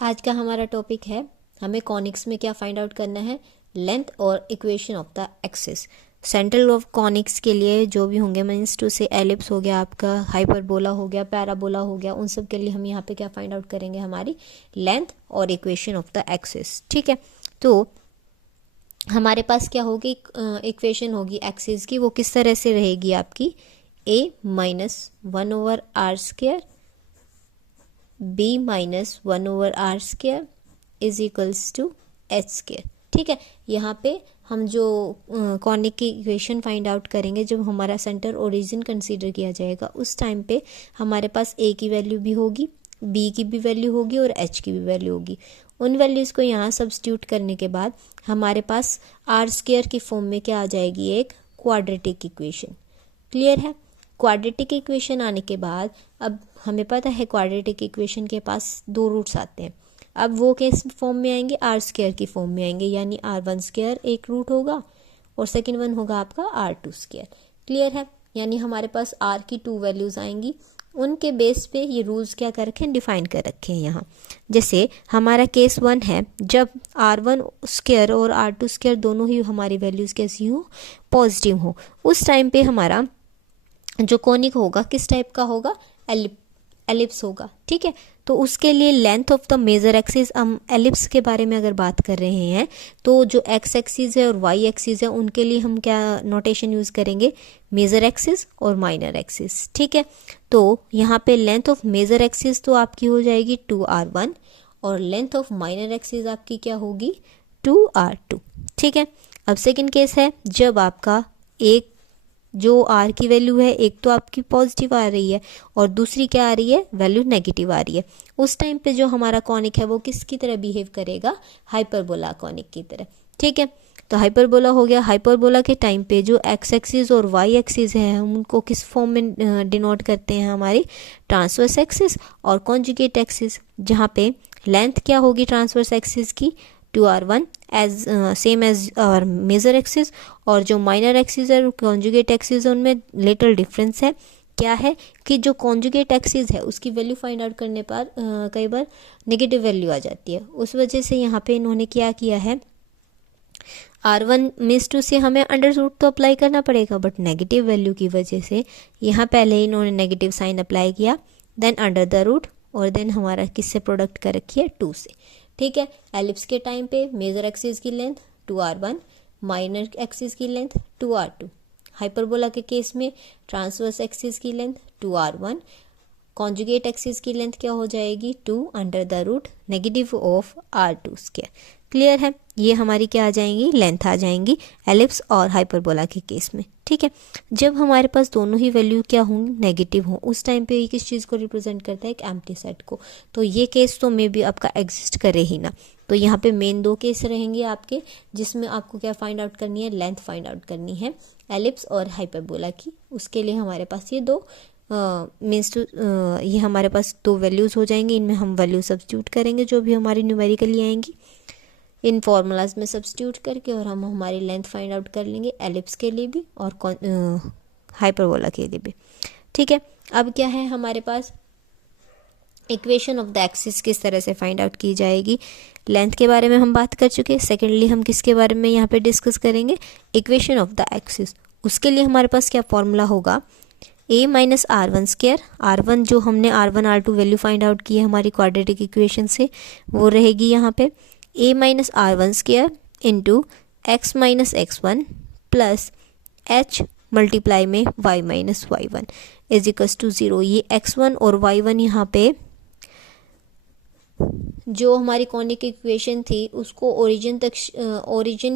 आज का हमारा टॉपिक है, हमें कॉनिक्स में क्या फाइंड आउट करना है, लेंथ और equation of the axis. Central of conics के लिए जो भी होंगे, मीन्स टू से एलिप्स हो गया आपका, हाइपरबोला हो गया, पैराबोला हो गया, उन सब के लिए हम यहाँ पे क्या फाइंड आउट करेंगे, हमारी लेंथ और इक्वेशन ऑफ द एक्सिस। ठीक है, तो हमारे पास क्या होगी, इक्वेशन होगी एक्सिस की। वो किस तरह से रहेगी आपकी, a minus 1/r² b minus 1/r² is equals to h²। ठीक है, यहाँ पे हम जो कॉनिक की इक्वेशन फाइंड आउट करेंगे, जब हमारा सेंटर ओरिजिन कंसीडर किया जाएगा, उस टाइम पे हमारे पास a की वैल्यू भी होगी, b की भी वैल्यू होगी और h की भी वैल्यू होगी। उन वैल्यूज़ को यहाँ सब्स्टिट्यूट करने के बाद हमारे पास r² की फॉर्म में क्या आ जाएगी, एक क्वाड्रेटिक इक्वेशन। क्लियर है, क्वाड्रेटिक इक्वेशन आने के बाद अब हमें पता है क्वाड्रेटिक इक्वेशन के पास दो रूट्स आते हैं। अब वो किस फॉर्म में आएंगे, r² की फॉर्म में आएंगे, यानी r1² एक रूट होगा और सेकंड वन होगा आपका r2²। क्लियर है, यानी हमारे पास r की 2 वैल्यूज आएंगी। उनके बेस पे ये रूल्स क्या कर रखे हैं, डिफाइन कर रखे हैं यहाँ। जैसे हमारा केस 1 है, जब r1² और r2² दोनों ही हमारी वैल्यूज कैसी हो, पॉजिटिव हो, उस टाइम पे हमारा जो कॉनिक होगा किस टाइप का होगा, एलिप्स होगा। ठीक है, तो उसके लिए length of the major axis, हम एलिप्स के बारे में अगर बात कर रहे हैं तो जो एक्स एक्सिस है और वाई एक्सिस है उनके लिए हम क्या नोटेशन यूज़ करेंगे, मेजर एक्सिस और माइनर एक्सिस। ठीक है, तो यहाँ पे लेंथ ऑफ मेजर एक्सिस तो आपकी हो जाएगी 2r1 और लेंथ ऑफ माइनर एक्सिस आपकी क्या होगी, 2r2। ठीक है, अब सेकेंड केस है, जब आपका एक जो r की वैल्यू है, एक तो आपकी पॉजिटिव आ रही है और दूसरी क्या आ रही है, वैल्यू नेगेटिव आ रही है, उस टाइम पे जो हमारा कॉनिक है वो किसकी तरह बिहेव करेगा, हाइपरबोला कॉनिक की तरह। ठीक है, तो हाइपरबोला हो गया। हाइपरबोला के टाइम पे जो एक्स एक्सिस और वाई एक्सिस है, हम उनको किस फॉर्म में डिनोट करते हैं, हमारी ट्रांसवर्स एक्सिस और कॉन्जुगेट एक्सिस, जहाँ पे लेंथ क्या होगी ट्रांसवर्स एक्सिस की, 2r1 as same as our major axis, और जो माइनर एक्सिस है कॉन्जुगेट एक्सिस है उनमें लिटिल डिफरेंस है। क्या है कि जो कॉन्जुगेट एक्सिस है उसकी वैल्यू फाइंड आउट करने पर कई बार नेगेटिव वैल्यू आ जाती है, उस वजह से यहाँ पे इन्होंने क्या किया है, r1 मिस टू से हमें अंडर रूट तो अप्लाई करना पड़ेगा, बट नेगेटिव वैल्यू की वजह से यहाँ पहले इन्होंने नेगेटिव साइन अप्लाई किया, देन अंडर द रूट, और देन हमारा किससे प्रोडक्ट कर रखी है, 2 से। ठीक है, एलिप्स के टाइम पे मेजर एक्सिस की लेंथ 2r1, माइनर एक्सिस की लेंथ 2r2। हाइपरबोला के केस में ट्रांसवर्स एक्सिस की लेंथ 2r1, कॉन्जुगेट एक्सिस की लेंथ क्या हो जाएगी, 2 under the root negative of r2²। Clear है, ये हमारी क्या आ जाएंगी, लेंथ आ जाएंगी एलिप्स और हाइपरबोला के केस में। ठीक है, जब हमारे पास दोनों ही वैल्यू क्या होंगी, नेगेटिव हो, उस टाइम पे ये किस चीज़ को रिप्रेजेंट करता है, एक एम्प्टी सेट को। तो ये केस तो मे बी आपका एग्जिस्ट करे ही ना। तो यहाँ पे मेन 2 केस रहेंगे आपके, जिसमें आपको क्या फाइंड आउट करनी है, लेंथ फाइंड आउट करनी है एलिप्स और हाइपरबोला की। उसके लिए हमारे पास ये दो मीन्स ये हमारे पास 2 वैल्यूज़ हो जाएंगी, इनमें हम वैल्यू सब्स्टिट्यूट करेंगे जो भी हमारी न्यूमेरिकली आएंगी इन फॉर्मूलाज में सब्स्टिट्यूट करके, और हम हमारी लेंथ फाइंड आउट कर लेंगे एलिप्स के लिए भी और हाइपरबोला के लिए भी। ठीक है, अब क्या है हमारे पास, इक्वेशन ऑफ द एक्सिस किस तरह से फाइंड आउट की जाएगी। लेंथ के बारे में हम बात कर चुके हैं, सेकेंडली हम किसके बारे में यहाँ पे डिस्कस करेंगे, इक्वेशन ऑफ द एक्सिस। उसके लिए हमारे पास क्या फॉर्मूला होगा, a माइनस r1², r1 जो हमने r1 r2 value find out की है हमारी क्वाड्रेटिक इक्वेशन से, वो रहेगी यहाँ पे a minus r1² into x minus x1 plus h multiply में y minus y1 is equals to 0। ये x1 और y1 यहाँ पे जो हमारी कॉनिक इक्वेशन थी उसको ओरिजिन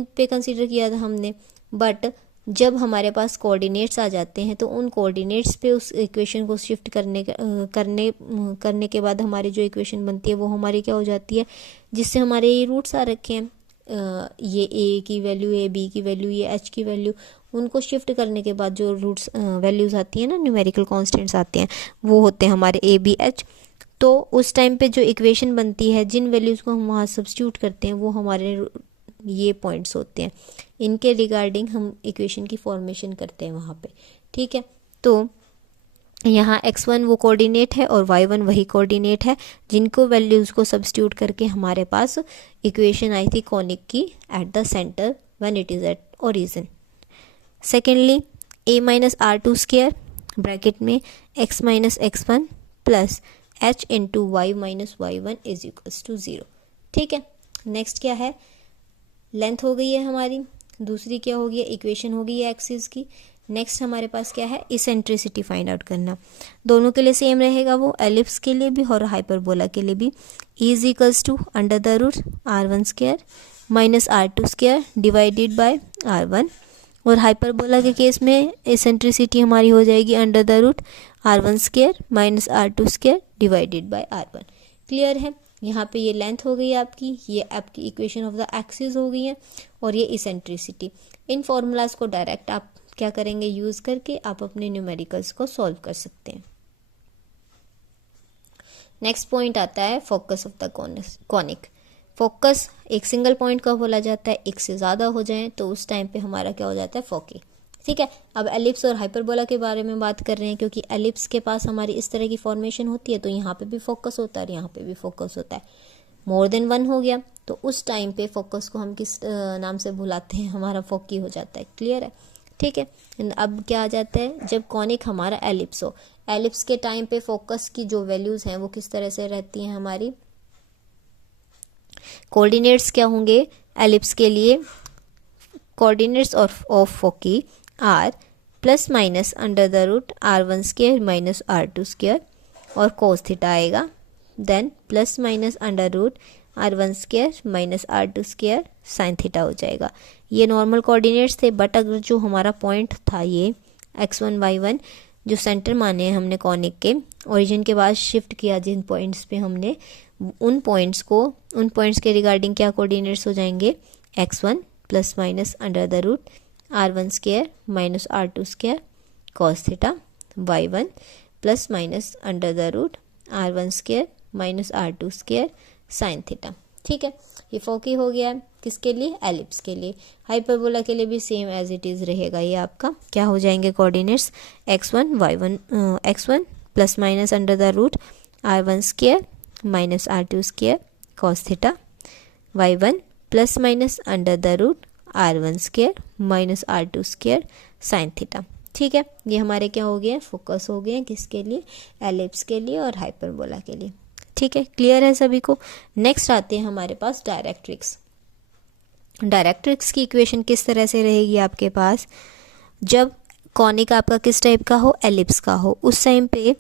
पे कंसीडर किया था हमने, बट जब हमारे पास कोऑर्डिनेट्स आ जाते हैं तो उन कोऑर्डिनेट्स पे उस इक्वेशन को शिफ्ट करने के बाद हमारी जो इक्वेशन बनती है वो हमारी क्या हो जाती है, जिससे हमारे ये रूट्स आ रखे हैं, ये a की वैल्यू, ये b की वैल्यू, ये h की वैल्यू, उनको शिफ्ट करने के बाद जो रूट्स वैल्यूज़ आती हैं ना, न्यूमेरिकल कॉन्स्टेंट्स आते हैं, वो होते हैं हमारे a b h। तो उस टाइम पे जो इक्वेशन बनती है, जिन वैल्यूज़ को हम वहाँ सब्स्टिट्यूट करते हैं वो हमारे ये पॉइंट्स होते हैं, इनके रिगार्डिंग हम इक्वेशन की फॉर्मेशन करते हैं वहाँ पे। ठीक है, तो यहाँ x1 वो कोऑर्डिनेट है और y1 वही कोऑर्डिनेट है, जिनको वैल्यूज़ को सब्स्टिट्यूट करके हमारे पास इक्वेशन आई थी कॉनिक की at the centre when it is at origin. Secondly a minus r two square bracket में x minus x1 plus h into y minus y1 is equals to 0। ठीक है, next क्या है, length हो गई है हमारी, दूसरी क्या होगी, इक्वेशन होगी है एक्सिस की। नेक्स्ट हमारे पास क्या है, इसेंट्रिसिटी फाइंड आउट करना। दोनों के लिए सेम रहेगा वो, एलिप्स के लिए भी और हाइपरबोला के लिए भी। E is equals to under the root r1 square minus r2 square divided by r1, और हाइपरबोला के केस में इसेंट्रिसिटी हमारी हो जाएगी under the root r1 square minus r2 square divided by r1। Clear है, यहाँ पे ये लेंथ हो गई आपकी, ये आपकी इक्वेशन ऑफ द एक्सिस हो गई है, और ये इसेंट्रिसिटी। इन फॉर्मूलाज को डायरेक्ट आप क्या करेंगे, यूज करके आप अपने न्यूमेरिकल्स को सॉल्व कर सकते हैं। नेक्स्ट पॉइंट आता है focus of the conic. Focus एक सिंगल पॉइंट का बोला जाता है, एक से ज़्यादा हो जाए तो उस टाइम पे हमारा क्या हो जाता है, फोकी। ठीक है, अब एलिप्स और हाइपरबोला के बारे में बात कर रहे हैं, क्योंकि एलिप्स के पास हमारी इस तरह की फॉर्मेशन होती है, तो यहाँ पे भी फोकस होता है और यहाँ पे भी फोकस होता है। मोर देन वन हो गया तो उस टाइम पे फोकस को हम किस नाम से बुलाते हैं, हमारा फोकी हो जाता है। क्लियर है, ठीक है। अब क्या आ जाता है, जब कॉनिक हमारा एलिप्स हो, एलिप्स के टाइम पे फोकस की जो वैल्यूज हैं वो किस तरह से रहती हैं हमारी, कोऑर्डिनेट्स क्या होंगे एलिप्स के लिए, coordinates of foci are plus minus under the root r1 square minus r2 square, और कोस थीटा आएगा, then plus minus under root r1 square minus r2 square sine theta हो जाएगा। ये नॉर्मल कोऑर्डिनेट्स थे, but अगर जो हमारा point था ये x1 y1 जो सेंटर माने हैं हमने कॉनिक के, ओरिजिन के बाद शिफ्ट किया जिन पॉइंट्स पे हमने, उन पॉइंट्स के रिगार्डिंग क्या कोऑर्डिनेट्स हो जाएंगे, x1 plus minus under the root r1 square minus r2 square cos theta, y1 plus minus under the root r1 square minus r2 square sine theta. ठीक है, ये फोकी हो गया है किसके लिए, एलिप्स के लिए। हाइपरबोला के लिए भी सेम एज इट इज़ रहेगा, ये आपका क्या हो जाएंगे coordinates, x1 plus minus under the root r1 square minus r2 square cos theta, y1 plus minus under the root r1 square minus r2 square sine theta. ठीक है, ये हमारे क्या हो गए, फोकस हो गए किसके लिए, एलिप्स के लिए और हाइपरबोला के लिए। ठीक है, क्लियर है सभी को। नेक्स्ट आते हैं हमारे पास डायरेक्ट्रिक्स। डायरेक्ट्रिक्स की इक्वेशन किस तरह से रहेगी आपके पास, जब कॉनिक आपका किस टाइप का हो, एलिप्स का हो, उस टाइम पे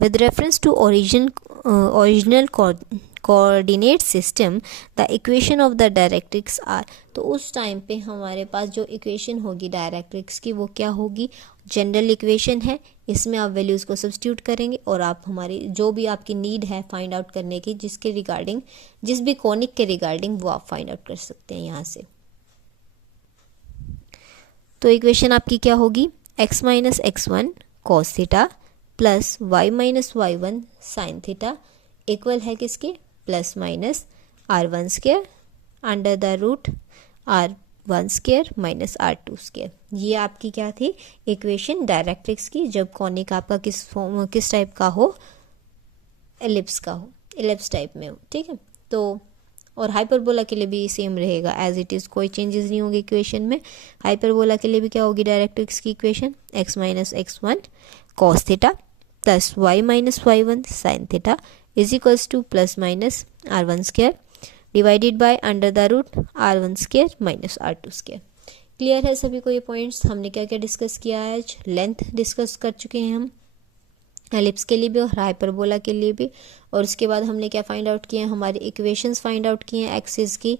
with reference to original coordinate system the equation of the directrix are, तो उस टाइम पे हमारे पास जो इक्वेशन होगी डायरेक्ट्रिक्स की वो क्या होगी, जनरल इक्वेशन है, इसमें आप वैल्यूज़ को सब्स्टिट्यूट करेंगे और आप हमारी जो भी आपकी नीड है फाइंड आउट करने की, जिसके रिगार्डिंग, जिस भी कॉनिक के रिगार्डिंग, वो आप फाइंड आउट कर सकते हैं यहाँ से। तो इक्वेशन आपकी क्या होगी, x minus x1 cos theta plus y minus y1 sine theta equal है किसके, plus minus r1 square under the root r1 square minus r2 square. ये आपकी क्या थी इक्वेशन डायरेक्ट्रिक्स की, जब कॉनिक आपका किस टाइप का हो, एलिप्स का हो, एलिप्स टाइप में हो। ठीक है, तो और हाइपरबोला के लिए भी सेम रहेगा एज इट इज़, कोई चेंजेस नहीं होंगे इक्वेशन में। हाइपरबोला के लिए भी क्या होगी डायरेक्ट्रिक्स की equation, x minus x1 cos theta plus y minus y1 sine theta is equals to plus minus r1 square divided by under the root r1 square minus r2 square. Clear है सभी को ये points. हमने क्या क्या discuss किया है आज, लेंथ डिस्कस कर चुके हैं हम एलिप्स के लिए भी और हाइपरबोला के लिए भी, और उसके बाद हमने क्या फाइंड आउट किए हैं, हमारी इक्वेशंस फाइंड आउट किए हैं एक्सिस की।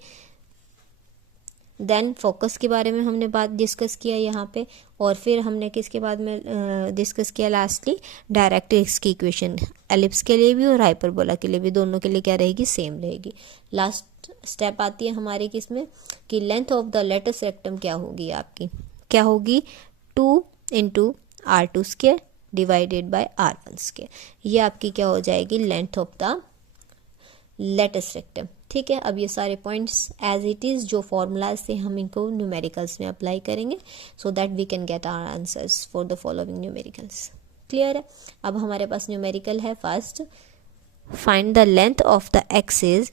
देन फोकस के बारे में हमने बात डिस्कस किया यहाँ पे, और फिर हमने किसके बाद में डिस्कस किया लास्टली, डायरेक्ट्रिक्स की इक्वेशन एलिप्स के लिए भी और हाइपरबोला के लिए भी, दोनों के लिए क्या रहेगी, सेम रहेगी। लास्ट स्टेप आती है हमारी किसमें, कि length of the latus rectum क्या होगी आपकी, क्या होगी 2 into r2 square divided by r1 square. ये आपकी क्या हो जाएगी, length of the latus rectum. ठीक है, अब ये सारे पॉइंट्स एज इट इज़ जो फॉर्मूलाज थे हम इनको न्यूमेरिकल्स में अप्लाई करेंगे, so that we can get our answers for the following numericals. Clear है। अब हमारे पास न्यूमेरिकल है first, find the length of the axis,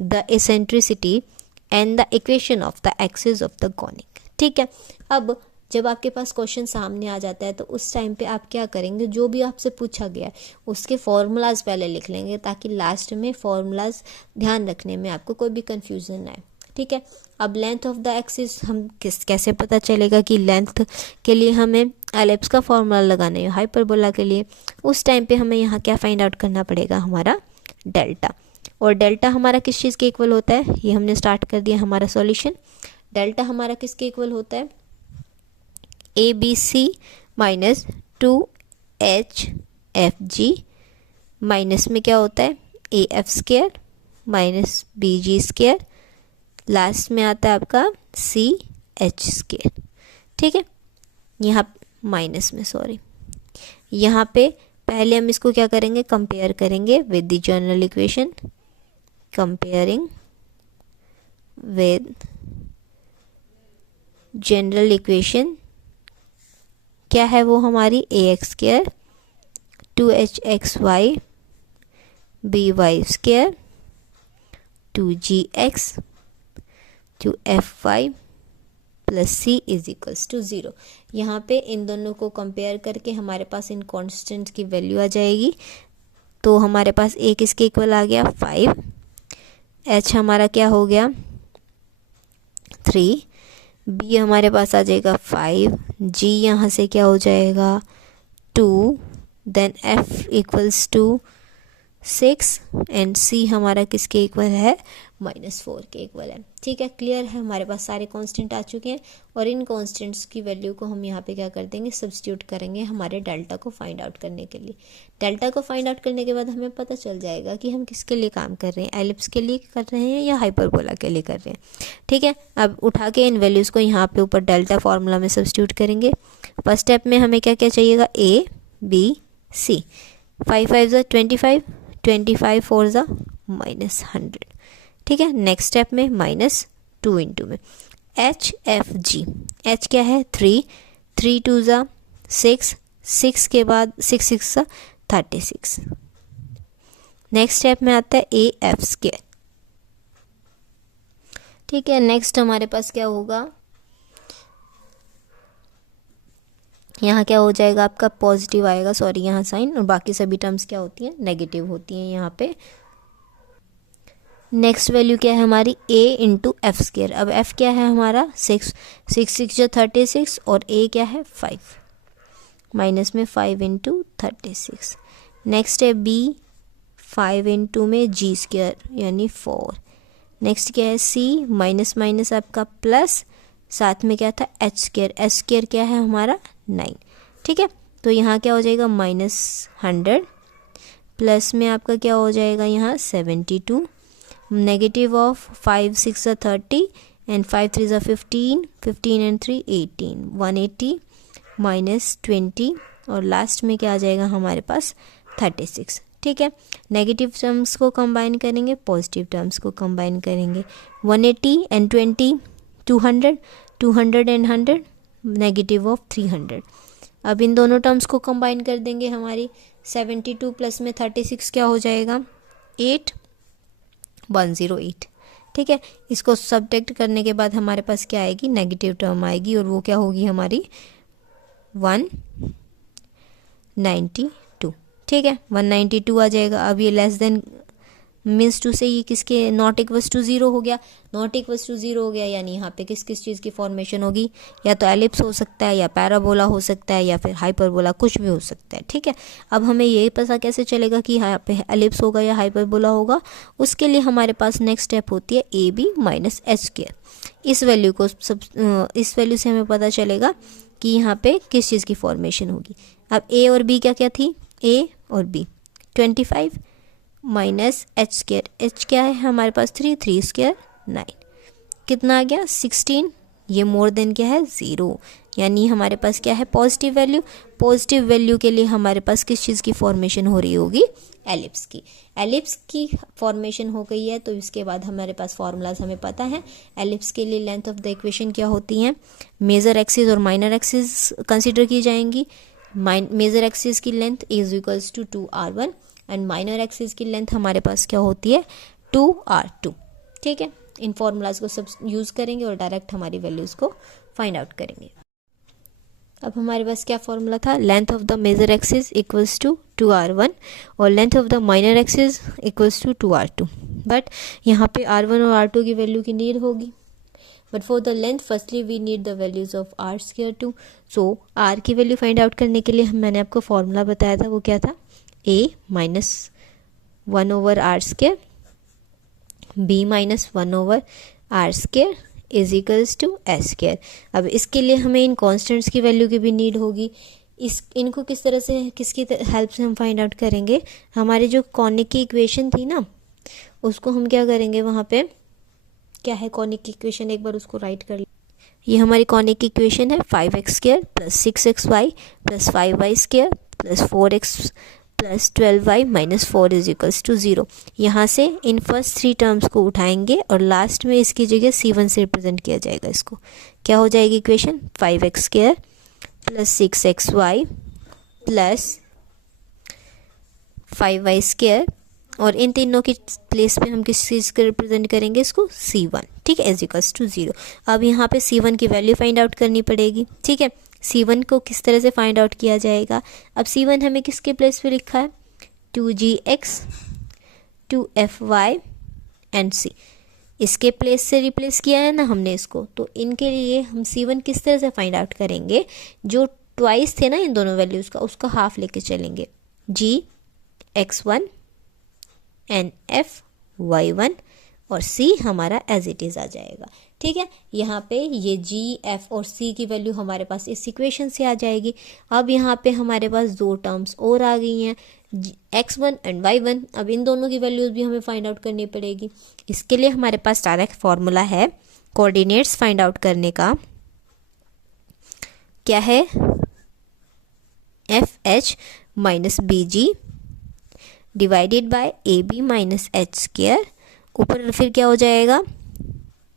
the eccentricity and the equation of the axis of the conic. ठीक है, अब जब आपके पास क्वेश्चन सामने आ जाता है तो उस टाइम पे आप क्या करेंगे, जो भी आपसे पूछा गया है उसके फॉर्मूलाज पहले लिख लेंगे ताकि लास्ट में फॉर्मूलाज ध्यान रखने में आपको कोई भी कंफ्यूजन ना आए। ठीक है, अब लेंथ ऑफ द एक्सिस हम कैसे पता चलेगा कि लेंथ के लिए हमें एलिप्स का फॉर्मूला लगाना है हाइपरबोला के लिए, उस टाइम पे हमें यहाँ क्या फाइंड आउट करना पड़ेगा, हमारा डेल्टा। और डेल्टा हमारा किस चीज़ के इक्वल होता है, ये हमने स्टार्ट कर दिया हमारा सॉल्यूशन। डेल्टा हमारा किसके इक्वल होता है, A B C minus 2HFG minus में क्या होता है AF square minus BG square, last में आता है आपका CH स्क्वायर। ठीक है, यहाँ माइनस में सॉरी, यहाँ पे पहले हम इसको क्या करेंगे, कंपेयर करेंगे with the general equation, comparing with general equation क्या है वो हमारी AX square 2HXY BY square 2GX 2FY plus C is equals to 0। यहाँ पे इन दोनों को कंपेयर करके हमारे पास इन कॉन्स्टेंट की वैल्यू आ जाएगी। तो हमारे पास A किसके इक्वल आ गया 5, H हमारा क्या हो गया 3, B हमारे पास आ जाएगा 5, G यहाँ से क्या हो जाएगा 2, then F equals to 6 and C हमारा किसके इक्वल है -4 के इक्वल है। ठीक है, क्लियर है, हमारे पास सारे कांस्टेंट आ चुके हैं और इन कांस्टेंट्स की वैल्यू को हम यहाँ पे क्या कर देंगे, सब्स्टिट्यूट करेंगे हमारे डेल्टा को फाइंड आउट करने के लिए। डेल्टा को फाइंड आउट करने के बाद हमें पता चल जाएगा कि हम किसके लिए काम कर रहे हैं, एलिप्स के लिए कर रहे हैं या हाइपरबोला के लिए कर रहे हैं। ठीक है, अब उठा के इन वैल्यूज़ को यहाँ पे ऊपर डेल्टा फार्मूला में सब्स्टिट्यूट करेंगे। फर्स्ट स्टेप में हमें क्या क्या चाहिएगा, ABC, 5 5 ज़ा 25, 25 4 ज़ा -100। ठीक है, नेक्स्ट स्टेप में -2 इंटू में HFG, H क्या है 3, 3 2 ज़ा 6, 6 के बाद 6 6 ज़ा 36। नेक्स्ट स्टेप में आता है AF स्क्वायर। ठीक है, नेक्स्ट हमारे पास क्या होगा, यहाँ क्या हो जाएगा आपका पॉजिटिव आएगा, सॉरी यहाँ साइन, और बाकी सभी टर्म्स क्या होती हैं नेगेटिव होती हैं यहाँ पे। नेक्स्ट वैल्यू क्या है हमारी A इंटू एफ स्क्वायर। अब F क्या है हमारा 6, 6 6 जो 36 और A क्या है 5, माइनस में 5 इंटू 36। नेक्स्ट है B 5 इंटू में G स्क्वायर यानी 4। नेक्स्ट क्या है C माइनस माइनस आपका प्लस, साथ में क्या था H स्क्वायर, H स्क्वायर क्या है हमारा 9। ठीक है, तो यहाँ क्या हो जाएगा -100 प्लस में आपका क्या हो जाएगा यहाँ 72, नेगेटिव ऑफ 5 6 30 एंड 5 3 15, 15 एंड 3 18, 180 -20 और लास्ट में क्या आ जाएगा हमारे पास 36। ठीक है, नेगेटिव टर्म्स को कंबाइन करेंगे, पॉजिटिव टर्म्स को कंबाइन करेंगे, 180 एंड 20 200, 200 एंड 100 नेगेटिव ऑफ 300। अब इन दोनों टर्म्स को कंबाइन कर देंगे, हमारी 72 प्लस में 36 क्या हो जाएगा 108। ठीक है, इसको सब्ट्रैक्ट करने के बाद हमारे पास क्या आएगी, नेगेटिव टर्म आएगी और वो क्या होगी हमारी 192। ठीक है, 192 आ जाएगा। अब ये लेस देन मीन्स टू से ये किसके नॉट इक्वल्स टू 0 हो गया, नॉट इक्वल्स टू 0 हो गया यानी यहाँ पे किस किस चीज़ की फॉर्मेशन होगी, या तो एलिप्स हो सकता है या पैराबोला हो सकता है या फिर हाइपरबोला, कुछ भी हो सकता है। ठीक है, अब हमें ये पता कैसे चलेगा कि यहाँ पे एलिप्स होगा या हाइपरबोला होगा, उसके लिए हमारे पास नेक्स्ट स्टेप होती है AB माइनस H स्क्वायर। इस वैल्यू को इस वैल्यू से हमें पता चलेगा कि यहाँ पे किस चीज़ की फॉर्मेशन होगी। अब A और B क्या क्या थी, A और B 25 minus H square, H क्या है हमारे पास 3, 3 स्क्वायर 9, कितना आ गया 16, ये मोर देन क्या है 0 यानी हमारे पास क्या है पॉजिटिव वैल्यू। पॉजिटिव वैल्यू के लिए हमारे पास किस चीज़ की फॉर्मेशन हो रही होगी, एलिप्स की। एलिप्स की फॉर्मेशन हो गई है तो इसके बाद हमारे पास फार्मूलाज हमें पता है। एलिप्स के लिए लेंथ ऑफ द इक्वेशन क्या होती हैं, मेजर एक्सिस और माइनर एक्सिस कंसिडर की जाएंगी, मेजर एक्सिस की length is equals to 2r1 and minor axis की लेंथ हमारे पास क्या होती है 2r2। ठीक है, इन फॉर्मूलाज को सब यूज़ करेंगे और डायरेक्ट हमारी वैल्यूज़ को फाइंड आउट करेंगे। अब हमारे पास क्या फॉर्मूला था, length of the major axis equals to 2r1 और length of the minor axis equals to 2r2। But यहाँ पे r1 और r2 की वैल्यू की नीड होगी, but for the length firstly we need the values of r square two. So r की value find out करने के लिए मैंने आपको फॉर्मूला बताया था, वो क्या था, a minus 1 over r square b minus 1 over r square is equals to s square. अब इसके लिए हमें इन कॉन्स्टेंट्स की वैल्यू की भी नीड होगी। इनको किस तरह से, किसकी हेल्प से हम फाइंड आउट करेंगे, हमारे जो कॉनिक की इक्वेशन थी ना, उसको हम क्या करेंगे, वहाँ पे क्या है कॉनिक की इक्वेशन, एक बार उसको राइट कर लें। ये हमारी कॉनिक की इक्वेशन है 5x square plus 6xy plus 5y square plus 4x plus 12y minus 4 is equals to 0। यहाँ से इन फर्स्ट 3 टर्म्स को उठाएंगे और लास्ट में इसकी जगह c1 से रिप्रेजेंट किया जाएगा। इसको क्या हो जाएगी equation, 5x square plus 6xy plus 5y square, और इन तीनों की प्लेस पे हम किस चीज़ को रिप्रेजेंट करेंगे, इसको c1। ठीक है, इज इक्वल्स टू 0। अब यहाँ पे c1 की वैल्यू फाइंड आउट करनी पड़ेगी। ठीक है, c1 को किस तरह से फाइंड आउट किया जाएगा, अब c1 हमें किसके प्लेस पे लिखा है, 2gx 2fy एंड c, इसके प्लेस से रिप्लेस किया है ना हमने इसको। तो इनके लिए हम c1 किस तरह से फाइंड आउट करेंगे, जो ट्वाइस थे ना इन दोनों वैल्यूज़ का, उसका हाफ लेके चलेंगे, gx1 एन एफ y1 और c हमारा एज इट इज़ आ जाएगा। ठीक है, यहाँ पे ये g, f और c की वैल्यू हमारे पास इस इक्वेशन से आ जाएगी। अब यहाँ पे हमारे पास 2 टर्म्स और आ गई हैं, x1 एंड y1। अब इन दोनों की वैल्यूज़ भी हमें फाइंड आउट करनी पड़ेगी। इसके लिए हमारे पास डायरेक्ट फॉर्मूला है कोऑर्डिनेट्स फाइंड आउट करने का, क्या है, F H minus B G divided by A B minus H square, ऊपर फिर क्या हो जाएगा,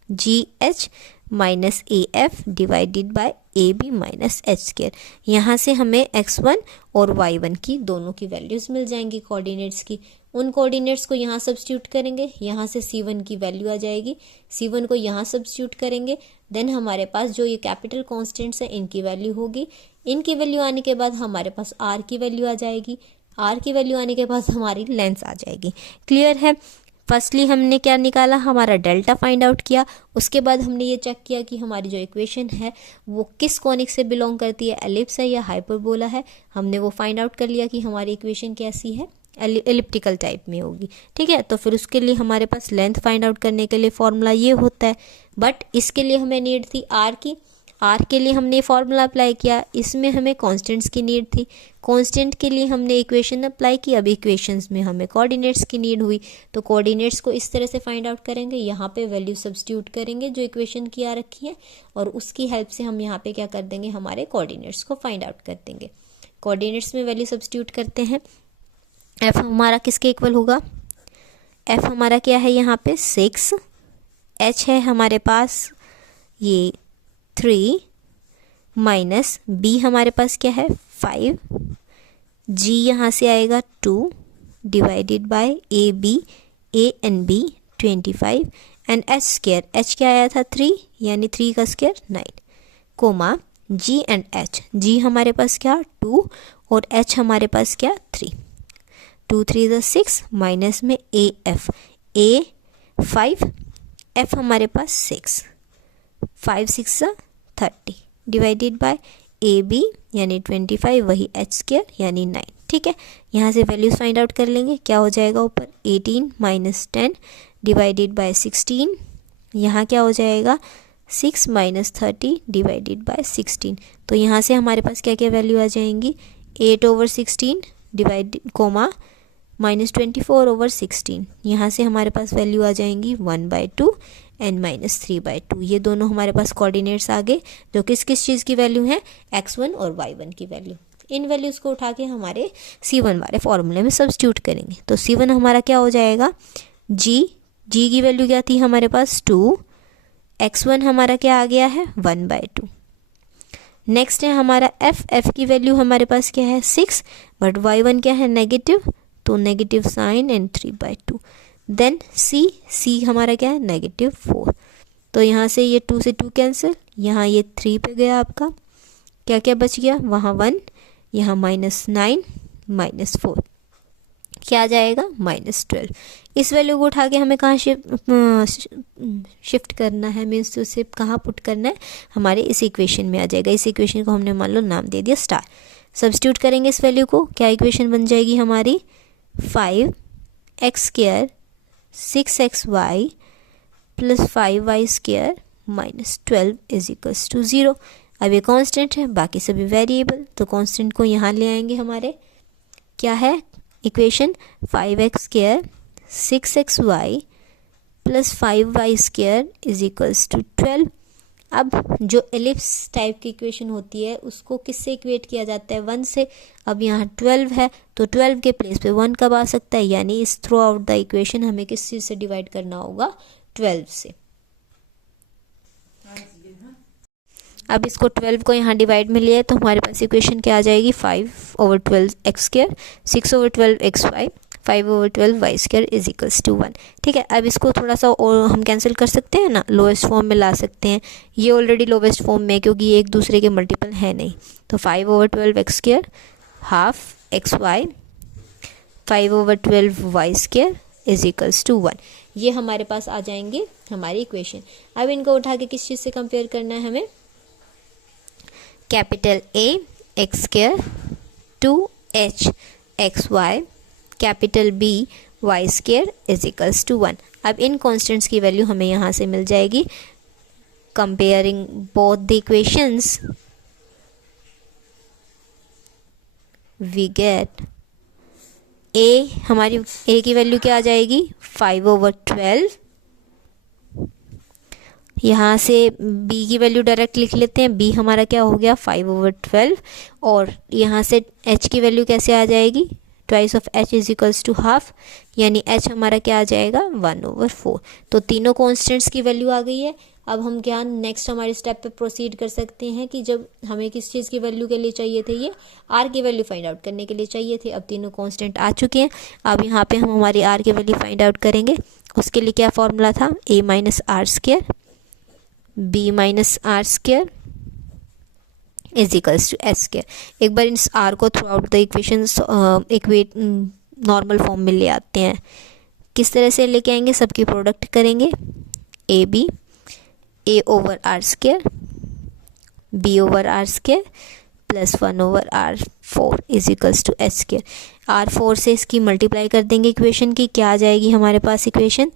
G H minus A F divided by A B minus H square. यहाँ से हमें x1 और y1 की दोनों की वैल्यूज़ मिल जाएंगी कोऑर्डिनेट्स की। उन कोऑर्डिनेट्स को यहाँ सब्स्टिट्यूट करेंगे, यहाँ से c1 की वैल्यू आ जाएगी, c1 को यहाँ सब्स्टिट्यूट करेंगे, देन हमारे पास जो ये कैपिटल कॉन्स्टेंट्स हैं इनकी वैल्यू होगी। इनकी वैल्यू आने के बाद हमारे पास r की वैल्यू आ जाएगी, r की वैल्यू आने के बाद हमारी लेंथ आ जाएगी। क्लियर है, फर्स्टली हमने क्या निकाला, हमारा डेल्टा फाइंड आउट किया, उसके बाद हमने ये चेक किया कि हमारी जो इक्वेशन है वो किस कॉनिक से बिलोंग करती है, एलिप्स है या हाइपरबोला है। हमने वो फाइंड आउट कर लिया कि हमारी इक्वेशन कैसी है, एलिप्टिकल टाइप में होगी। ठीक है, तो फिर उसके लिए हमारे पास लेंथ फाइंड आउट करने के लिए फॉर्मूला ये होता है, बट इसके लिए हमें नीड थी आर की। आर के लिए हमने फॉर्मूला अप्लाई किया, इसमें हमें कांस्टेंट्स की नीड थी, कांस्टेंट के लिए हमने इक्वेशन अप्लाई की। अब इक्वेशंस में हमें कोऑर्डिनेट्स की नीड हुई, तो कोऑर्डिनेट्स को इस तरह से फाइंड आउट करेंगे, यहाँ पे वैल्यू सब्स्टिट्यूट करेंगे जो इक्वेशन की आ रखी है, और उसकी हेल्प से हम यहाँ पे क्या कर देंगे, हमारे कोऑर्डिनेट्स को फाइंड आउट कर देंगे। कोऑर्डिनेट्स में वैल्यू सब्स्टिट्यूट करते हैं, एफ हमारा किसके इक्वल होगा, एफ हमारा क्या है यहाँ पे 6, एच है हमारे पास ये 3 माइनस बी हमारे पास क्या है 5, जी यहाँ से आएगा 2 divided by A B, A and B 25 and H square, H क्या आया था 3 यानी 3 का square 9, comma G and H, G हमारे पास क्या 2 और एच हमारे पास क्या 3, 2 3 6 माइनस में ए एफ, ए 5, एफ हमारे पास 6, 5 6 30 डिवाइडेड बाय ए बी यानी 25, वही एच स्क्वायर यानी 9। ठीक है, यहाँ से वैल्यूज फाइंड आउट कर लेंगे, क्या हो जाएगा ऊपर 18 माइनस 10 डिवाइडेड बाय 16, यहाँ क्या हो जाएगा 6 माइनस 30 डिवाइडेड बाय 16। तो यहाँ से हमारे पास क्या क्या वैल्यू आ जाएंगी, 8 over 16 divide comma minus 24 over 16, यहाँ से हमारे पास वैल्यू आ जाएंगी 1/2 एंड माइनस 3/2। ये दोनों हमारे पास कोऑर्डिनेट्स आ गए, जो किस किस चीज़ की वैल्यू है, x1 और y1 की वैल्यू। इन वैल्यूज़ को उठा के हमारे c1 वाले फॉर्मूले में सब्स्टिट्यूट करेंगे। तो c1 हमारा क्या हो जाएगा, g की वैल्यू क्या थी हमारे पास 2, x1 हमारा क्या आ गया है 1/2। नेक्स्ट है हमारा एफ की वैल्यू हमारे पास क्या है 6, बट y1 क्या है नेगेटिव, तो नेगेटिव साइन एंड 3/2। देन सी हमारा क्या है नेगेटिव 4, तो यहाँ से ये 2 से 2 कैंसिल, यहाँ ये 3 पे गया आपका, क्या क्या बच गया, वहाँ 1, यहाँ -9 -4, क्या आ जाएगा -12। इस वैल्यू को उठा के हमें कहाँ शिफ्ट करना है, मीन्स तो उसे कहाँ पुट करना है, हमारे इस इक्वेशन में आ जाएगा। इस इक्वेशन को हमने मान लो नाम दे दिया स्टार। सब्स्टिट्यूट करेंगे इस वैल्यू को, क्या इक्वेशन बन जाएगी हमारी 5x² 6xy + 5y² -12 = 0। अब ये कांस्टेंट है, बाकी सभी वेरिएबल, तो कांस्टेंट को यहाँ ले आएंगे हमारे, क्या है इक्वेशन 5x² 6xy + 5y² = 12। अब जो एलिप्स टाइप की इक्वेशन होती है उसको किससे इक्वेट किया जाता है, 1 से। अब यहाँ 12 है तो 12 के प्लेस पे 1 कब आ सकता है, यानी इस थ्रू आउट द इक्वेशन हमें किस चीज़ से डिवाइड करना होगा, 12 से। अब इसको 12 को यहाँ डिवाइड में लिया तो हमारे पास इक्वेशन क्या आ जाएगी, 5/12x², 6/12xy, 5/12y² = 1। ठीक है, अब इसको थोड़ा सा और हम कैंसिल कर सकते हैं ना, लोएस्ट फॉर्म में ला सकते हैं। ये ऑलरेडी लोवेस्ट फॉर्म में है क्योंकि ये एक दूसरे के मल्टीपल है नहीं, तो 5/12x² हाफ xy 5/12y² = 1। ये हमारे पास आ जाएंगे हमारी इक्वेशन। अब इनको उठा के किस चीज़ से कंपेयर करना है हमें, capital A x² 2h xy capital B y² = 1। अब इन कॉन्स्टेंट्स की वैल्यू हमें यहाँ से मिल जाएगी। Comparing both the equations we get A, हमारी A की वैल्यू क्या आ जाएगी 5/12। यहाँ से B की वैल्यू डायरेक्ट लिख लेते हैं, B हमारा क्या हो गया 5/12, और यहाँ से H की वैल्यू कैसे आ जाएगी, ट्वाइस ऑफ H = हाफ, यानी H हमारा क्या आ जाएगा 1/4। तो तीनों कॉन्स्टेंट्स की वैल्यू आ गई है। अब हम क्या नेक्स्ट हमारे स्टेप पे प्रोसीड कर सकते हैं कि जब हमें किस चीज़ की वैल्यू के लिए चाहिए थे, ये R की वैल्यू फाइंड आउट करने के लिए चाहिए थे। अब तीनों कांस्टेंट आ चुके हैं। अब यहाँ पे हम हमारी R की वैल्यू फाइंड आउट करेंगे। उसके लिए क्या फॉर्मूला था, A - R² B - R² = S²। एक बार इस R को through out the equations equate normal form में ले आते हैं। किस तरह से लेके आएंगे, सबकी प्रोडक्ट करेंगे, AB A/R² B/R² + 1/R4 = S²। R4 से इसकी मल्टीप्लाई कर देंगे इक्वेशन की, क्या आ जाएगी हमारे पास equation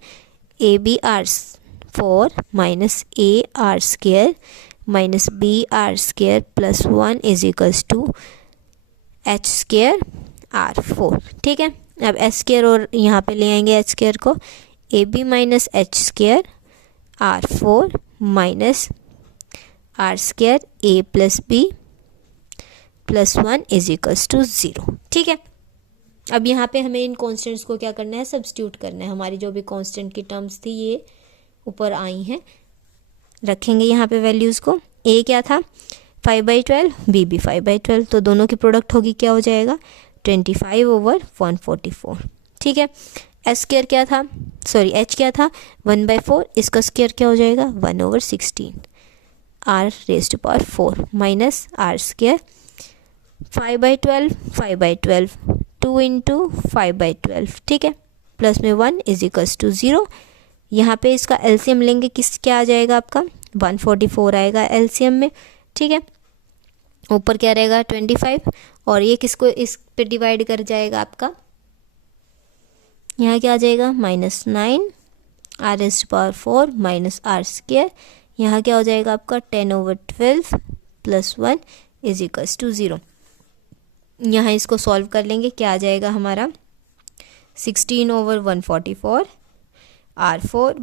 ABR4 - AR² - BR² + 1 = H²R4। ठीक है, अब S² और यहाँ पे ले आएंगे H² को, AB - H² R4 - R² A + B + 1 = 0। ठीक है, अब यहाँ पे हमें इन कांस्टेंट्स को क्या करना है, सब्स्टिट्यूट करना है। हमारी जो भी कांस्टेंट की टर्म्स थी ये ऊपर आई हैं, रखेंगे यहाँ पे वैल्यूज़ को। A क्या था 5/12, B भी 5/12, तो दोनों की प्रोडक्ट होगी, क्या हो जाएगा 25/144। ठीक है, S² क्या था, सॉरी H क्या था 1/4, इसका स्क्वायर क्या हो जाएगा 1/16 R⁴ (4) माइनस R²। 5/12 5/12 2 × 5/12। ठीक है, प्लस में 1 = 0। यहाँ पे इसका एलसीएम लेंगे, किस क्या आ जाएगा आपका 144 आएगा एलसीएम में। ठीक है, ऊपर क्या रहेगा 25, और ये किसको इस पे डिवाइड कर जाएगा आपका, यहाँ क्या आ जाएगा -9 R⁴ माइनस R²। यहाँ क्या हो जाएगा आपका 10/12 + 1 = 0। यहाँ इसको सॉल्व कर लेंगे, क्या आ जाएगा हमारा 16/144 R4 -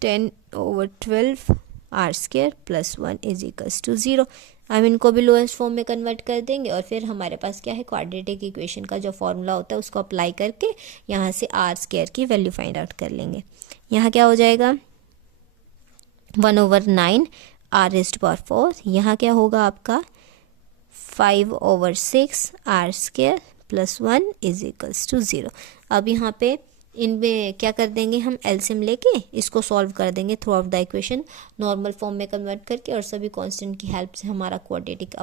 10/12 R² + 1 = 0। हम इनको भी लोएस्ट फॉर्म में कन्वर्ट कर देंगे, और फिर हमारे पास क्या है, क्वाड्रेटिक इक्वेशन का जो फॉर्मूला होता है उसको अप्लाई करके यहाँ से R² की वैल्यू फाइंड आउट कर लेंगे। यहाँ क्या हो जाएगा 1/9 r⁴, यहाँ क्या होगा आपका 5/6 r² + 1 = 0। अब यहाँ पे इनमें क्या कर देंगे हम, एलसीएम लेके इसको सॉल्व कर देंगे through out the equation, normal form में कन्वर्ट करके, और सभी कांस्टेंट की हेल्प से हमारा क्वाड्रेटिक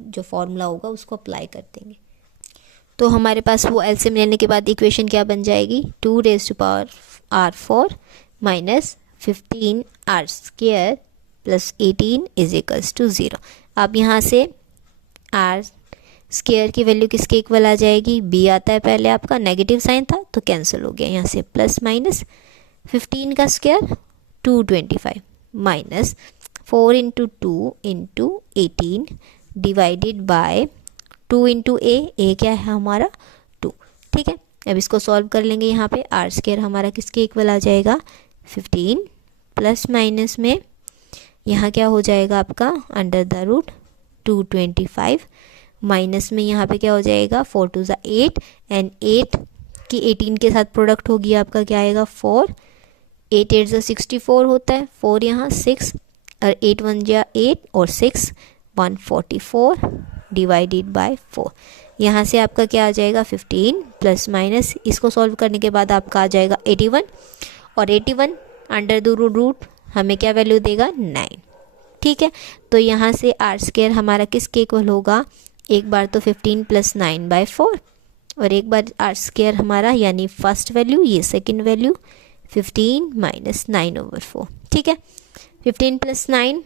जो फॉर्मूला होगा उसको अप्लाई कर देंगे। तो हमारे पास वो एलसीएम लेने के बाद इक्वेशन क्या बन जाएगी, 2r⁴ - 15r² + 18 = 0। अब यहाँ से r² की वैल्यू किसके इक्वल आ जाएगी, b आता है, पहले आपका नेगेटिव साइन था तो कैंसिल हो गया, यहाँ से प्लस माइनस 15 का square 225 minus 4 × 2 × 18 divided by 2 × a क्या है हमारा 2। ठीक है, अब इसको सॉल्व कर लेंगे। यहाँ पे r² हमारा किसके इक्वल आ जाएगा 15, प्लस माइनस में यहाँ क्या हो जाएगा आपका √225 माइनस में यहाँ पे क्या हो जाएगा 4 × 2 = 8 एंड 8 की 18 के साथ प्रोडक्ट होगी आपका क्या आएगा 4, 8 8 = 64 होता है, 4 यहाँ 6 और 8 1 = 8 और 6 144 डिवाइडेड बाय 4। यहाँ से आपका क्या आ जाएगा 15 प्लस माइनस, इसको सॉल्व करने के बाद आपका आ जाएगा 81 और 81 √√ हमें क्या वैल्यू देगा 9। ठीक है, तो यहाँ से r² हमारा किसके इक्वल होगा, एक बार तो 15 + 9/4 और एक बार r² हमारा यानी फर्स्ट वैल्यू, ये सेकंड वैल्यू 15 - 9/4। ठीक है, 15 + 9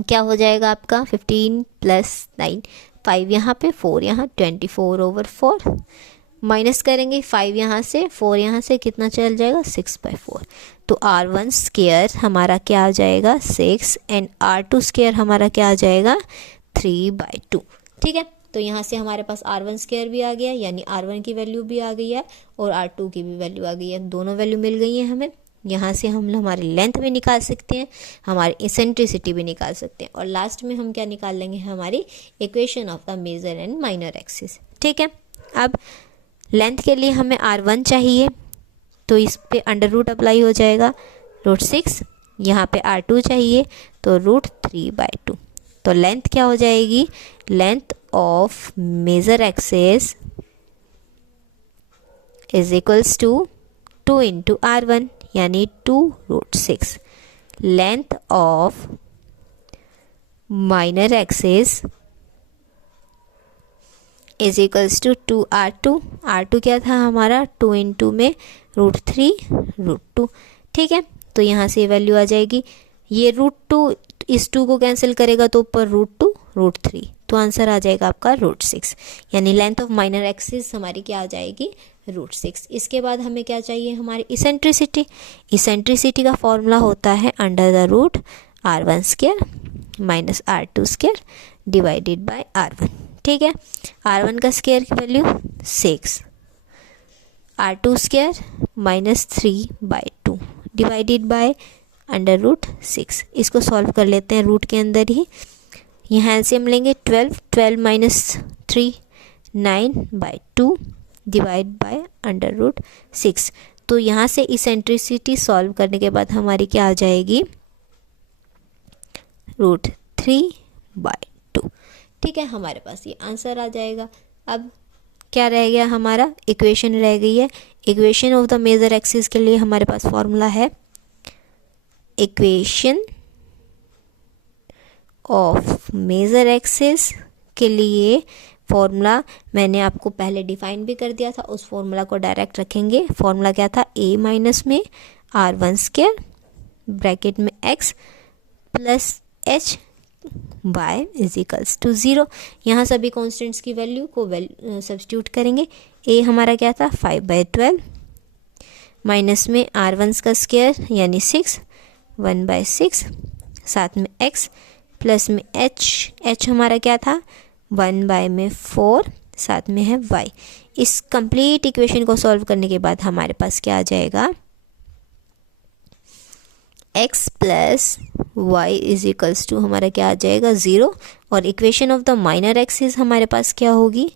क्या हो जाएगा आपका 15 + 9 5 यहाँ पे 4 यहाँ 24/4 माइनस करेंगे 5 यहाँ से 4 यहाँ से कितना चल जाएगा 6/4। तो r1² हमारा क्या आ जाएगा 6 एंड r2² हमारा क्या आ जाएगा 3/2। ठीक है, तो यहाँ से हमारे पास r1² भी आ गया, यानी r1 की वैल्यू भी आ गई है और r2 की भी वैल्यू आ गई है, दोनों वैल्यू मिल गई है हमें। यहाँ से हम हमारी लेंथ भी निकाल सकते हैं, हमारी इसेंट्रिसिटी भी निकाल सकते हैं, और लास्ट में हम क्या निकाल लेंगे, हमारी equation of the major and minor axis. ठीक है, अब लेंथ के लिए हमें r1 चाहिए, तो इस पे अंडर रूट अप्लाई हो जाएगा √6। यहाँ पे r2 चाहिए तो √3/2। तो लेंथ क्या हो जाएगी, length of major axis is equals to 2 × r1 यानी 2√6। Length of minor axis is equals to 2r2। r2 क्या था हमारा 2 × में √3√2। ठीक है, तो यहाँ से वैल्यू आ जाएगी, ये √2 इस 2 को कैंसिल करेगा तो ऊपर √2 √3, तो आंसर आ जाएगा आपका √6, यानी लेंथ ऑफ माइनर एक्सिस हमारी क्या आ जाएगी √6। इसके बाद हमें क्या चाहिए, हमारी इसेंट्रिसिटी। इसेंट्रिसिटी का फॉर्मूला होता है √r1² - r2² divided by r1। ठीक है, r1 का स्क्वायर की वैल्यू 6, r2² - 3/2 डिवाइडेड बाय √6। इसको सॉल्व कर लेते हैं रूट के अंदर ही, यहाँ एलसीएम लेंगे 12 - 3 9/2 डिवाइड बाय √6। तो यहाँ से इसेंट्रिसिटी सॉल्व करने के बाद हमारी क्या आ जाएगी √3/2। ठीक है, हमारे पास ये आंसर आ जाएगा। अब क्या रह गया, हमारा इक्वेशन रह गई है। Equation of the major axis के लिए हमारे पास फॉर्मूला है, इक्वेशन ऑफ मेजर एक्सिस के लिए फॉर्मूला मैंने आपको पहले डिफाइन भी कर दिया था, उस फॉर्मूला को डायरेक्ट रखेंगे। फॉर्मूला क्या था, a माइनस में r1² ब्रैकेट में x plus h y is equals to 0। यहाँ सभी कॉन्स्टेंट्स की वैल्यू को सब्स्टिट्यूट करेंगे। a हमारा क्या था 5/12 माइनस में r1 का स्क्वायर यानी 6 1/6 साथ में x प्लस में h हमारा क्या था 1/4 साथ में है y। इस कंप्लीट इक्वेशन को सॉल्व करने के बाद हमारे पास क्या आ जाएगा x plus y is equals to हमारा क्या आ जाएगा 0। और equation of the minor axis हमारे पास क्या होगी,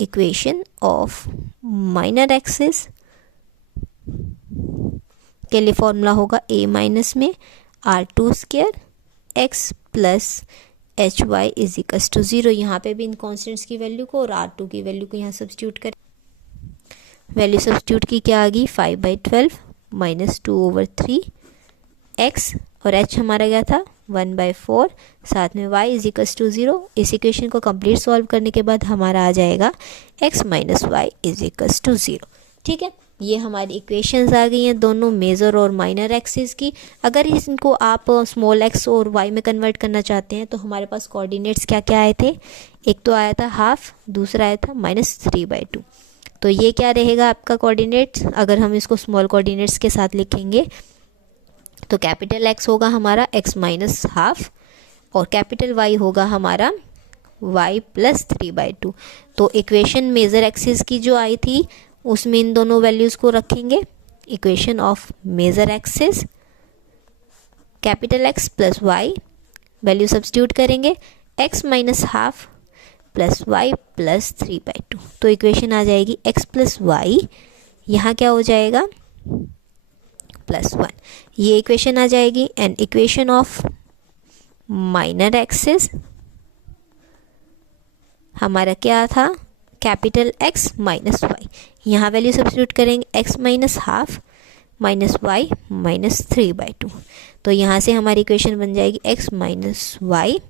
इक्वेशन ऑफ माइनर एक्सिस के लिए फॉर्मूला होगा a माइनस में r2² x plus h y is equals to 0। यहाँ पे भी इन कॉन्स्टेंट्स की वैल्यू को और R2 की वैल्यू को यहाँ सब्स्टिट्यूट करें। वैल्यू सब्स्टिट्यूट की क्या आ गई 5/12 माइनस 2/3 एक्स और h हमारा क्या था 1/4, साथ में y इज इक्वल्स टू 0। इस इक्वेशन को कंप्लीट सॉल्व करने के बाद हमारा आ जाएगा x minus y is equals to 0। ठीक है, ये हमारी इक्वेशंस आ गई हैं दोनों मेजर और माइनर एक्सिस की। अगर इनको आप स्मॉल x और y में कन्वर्ट करना चाहते हैं तो हमारे पास कोऑर्डिनेट्स क्या क्या आए थे, एक तो आया था हाफ, दूसरा आया था -3/2। तो ये क्या रहेगा आपका कोऑर्डिनेट्स, अगर हम इसको स्मॉल कोऑर्डिनेट्स के साथ लिखेंगे तो कैपिटल X होगा हमारा x माइनस हाफ और कैपिटल Y होगा हमारा y प्लस 3/2। तो इक्वेशन मेजर एक्सिस की जो आई थी उसमें इन दोनों वैल्यूज़ को रखेंगे। Equation of major axis capital X plus y, value substitute करेंगे x minus half plus y plus 3/2। तो इक्वेशन आ जाएगी x प्लस वाई, यहाँ क्या हो जाएगा +1। ये इक्वेशन आ जाएगी। And equation of minor axis हमारा क्या था कैपिटल X माइनस वाई, यहाँ वैल्यू सब्स्टिट्यूट करेंगे x minus half minus y minus 3/2। तो यहाँ से हमारी इक्वेशन बन जाएगी x माइनस वाई,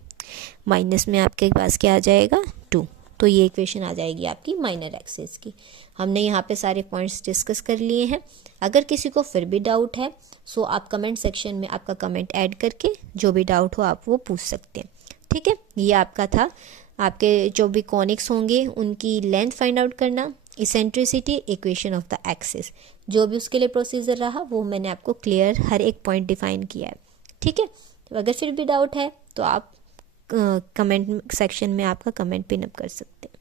माइनस में आपके पास क्या आ जाएगा 2। तो ये इक्वेशन आ जाएगी आपकी माइनर एक्सिस की। हमने यहाँ पे सारे पॉइंट्स डिस्कस कर लिए हैं। अगर किसी को फिर भी डाउट है सो आप कमेंट सेक्शन में आपका कमेंट ऐड करके जो भी डाउट हो आप वो पूछ सकते हैं। ठीक है, ये आपका था आपके जो भी कॉनिक्स होंगे उनकी लेंथ फाइंड आउट करना, eccentricity, equation of the axis, जो भी उसके लिए प्रोसीजर रहा वो मैंने आपको क्लियर हर एक पॉइंट डिफाइन किया है। ठीक है, तो अगर फिर भी डाउट है तो आप कमेंट सेक्शन में आपका कमेंट पिन अप कर सकते हैं।